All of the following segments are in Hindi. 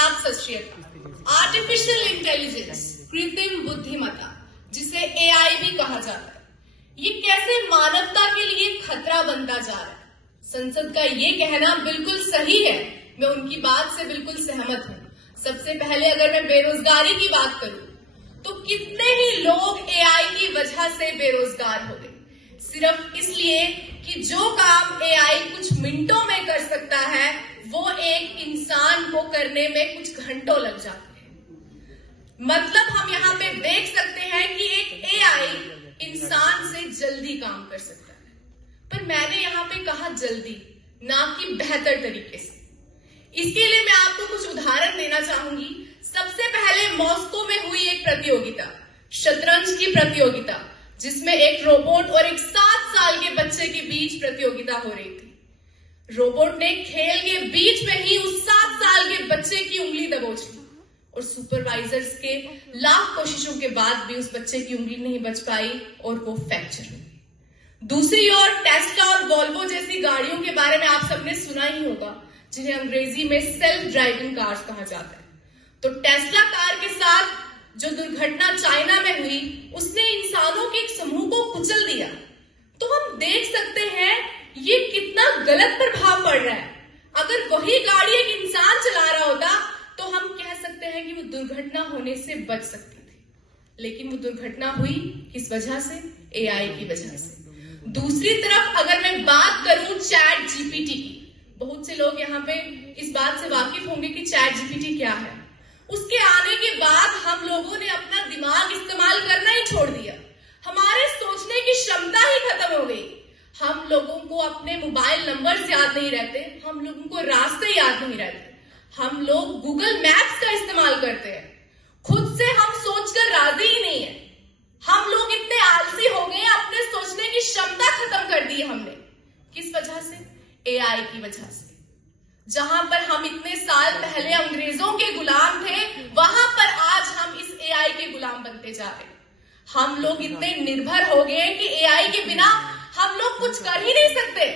आदाब, सत श्री अकाल। आर्टिफिशियल इंटेलिजेंस, कृत्रिम बुद्धिमत्ता, जिसे एआई भी कहा जाता है, ये कैसे मानवता के लिए खतरा बनता जा रहा है। संसद का ये कहना बिल्कुल सही है, मैं उनकी बात से बिल्कुल सहमत हूं। सबसे पहले अगर मैं बेरोजगारी की बात करूं तो कितने ही लोग एआई की वजह से बेरोजगार हो गए, सिर्फ इसलिए कि जो काम एआई कुछ मिनटों में कर सकता है वो एक इंसान को करने में कुछ घंटों लग जाते हैं। मतलब हम यहाँ पे देख सकते हैं कि एक एआई इंसान से जल्दी काम कर सकता है, पर मैंने यहाँ पे कहा जल्दी, ना कि बेहतर तरीके से। इसके लिए मैं आपको कुछ उदाहरण देना चाहूंगी। सबसे पहले मॉस्को में हुई एक प्रतियोगिता, शतरंज की प्रतियोगिता, जिसमें एक रोबोट और एक 7 साल के बच्चे के बीच प्रतियोगिता हो रही थी। रोबोट ने खेल के बीच में ही उस 7 साल के बच्चे की उंगली दबोच ली और सुपरवाइजर्स के लाख कोशिशों के बाद भी उस बच्चे की उंगली नहीं बच पाई और वो फ्रैक्चर हो गई। दूसरी ओर टेस्ला और वॉल्वो जैसी गाड़ियों के बारे में आप सबने सुना ही होगा, जिन्हें अंग्रेजी में सेल्फ ड्राइविंग कार्स कहा जाता है। तो टेस्ला कार के साथ जो दुर्घटना चाइना में हुई, उसने इंसानों के एक समूह को कुचल दिया। तो हम देख सकते हैं ये कितना गलत प्रभाव पड़ रहा है। अगर वही गाड़ी एक इंसान चला रहा होता तो हम कह सकते हैं कि वो दुर्घटना होने से बच सकती थी, लेकिन वो दुर्घटना हुई किस वजह से? एआई की वजह से। दूसरी तरफ अगर मैं बात करूं चैट जीपीटी की, बहुत से लोग यहाँ पे इस बात से वाकिफ होंगे कि चैट जीपीटी क्या है। उसके आने के बाद हम लोगों ने अपना दिमाग इस्तेमाल करना ही छोड़ दिया, हमारे सोचने की क्षमता ही खत्म हो गई। हम लोगों को अपने मोबाइल नंबर्स याद नहीं रहते, हम लोगों को रास्ते याद नहीं रहते, हम लोग गूगल मैप्स का इस्तेमाल करते हैं, खुद से हम सोचकर राजी ही नहीं है। हम लोग इतने आलसी हो गए, अपने सोचने की क्षमता खत्म कर दी हमने। किस वजह से? एआई की वजह से। जहां पर हम इतने साल पहले अंग्रेजों के गुलाम थे, वहां पर आज हम इस एआई के गुलाम बनते जा रहे हैं। हम लोग इतने निर्भर हो गए कि एआई के बिना हम लोग कुछ कर ही नहीं सकते।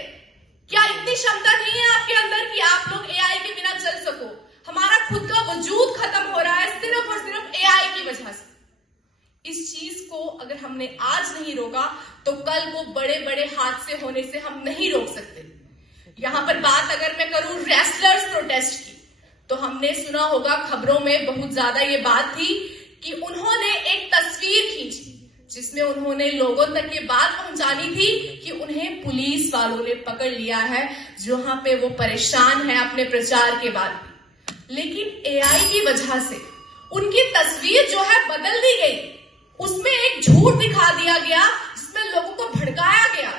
क्या इतनी क्षमता नहीं है आपके अंदर कि आप लोग एआई के बिना चल सको? हमारा खुद का वजूद खत्म हो रहा है सिर्फ और सिर्फ एआई की वजह से। इस चीज को अगर हमने आज नहीं रोका तो कल वो बड़े बड़े हादसे होने से हम नहीं रोक सकते। यहां पर बात अगर मैं करूं रेसलर्स प्रोटेस्ट की, तो हमने सुना होगा खबरों में बहुत ज्यादा ये बात थी कि उन्होंने एक तस्वीर खींची जिसमें उन्होंने लोगों तक ये बात पहुंचानी थी कि उन्हें पुलिस वालों ने पकड़ लिया है, जहां पे वो परेशान है अपने प्रचार के बाद भी। लेकिन एआई की वजह से उनकी तस्वीर जो है बदल दी गई, उसमें एक झूठ दिखा दिया गया जिसमें लोगों को भड़काया गया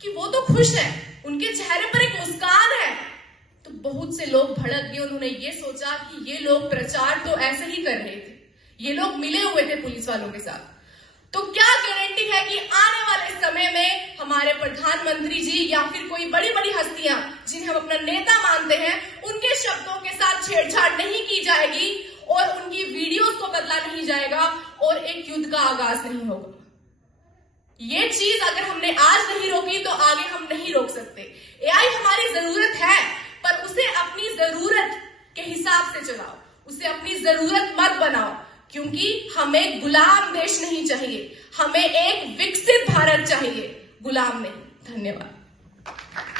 कि वो तो खुश है, उनके चेहरे पर एक मुस्कान है। तो बहुत से लोग भड़क गए, उन्होंने ये सोचा कि ये लोग प्रचार तो ऐसे ही कर रहे थे, ये लोग मिले हुए थे पुलिस वालों के साथ। तो क्या गारंटी है कि आने वाले समय में हमारे प्रधानमंत्री जी या फिर कोई बड़ी बड़ी हस्तियां जिन्हें हम अपना नेता मानते हैं, उनके शब्दों के साथ छेड़छाड़ नहीं की जाएगी और उनकी वीडियोस को बदला नहीं जाएगा और एक युद्ध का आगाज नहीं होगा। ये चीज अगर हमने आज नहीं रोकी तो आगे हम नहीं रोक सकते। एआई हमारी जरूरत है, पर उसे अपनी जरूरत के हिसाब से चलाओ, उसे अपनी जरूरत मत बनाओ, क्योंकि हमें गुलाम देश नहीं चाहिए, हमें एक विकसित भारत चाहिए, गुलाम नहीं। धन्यवाद।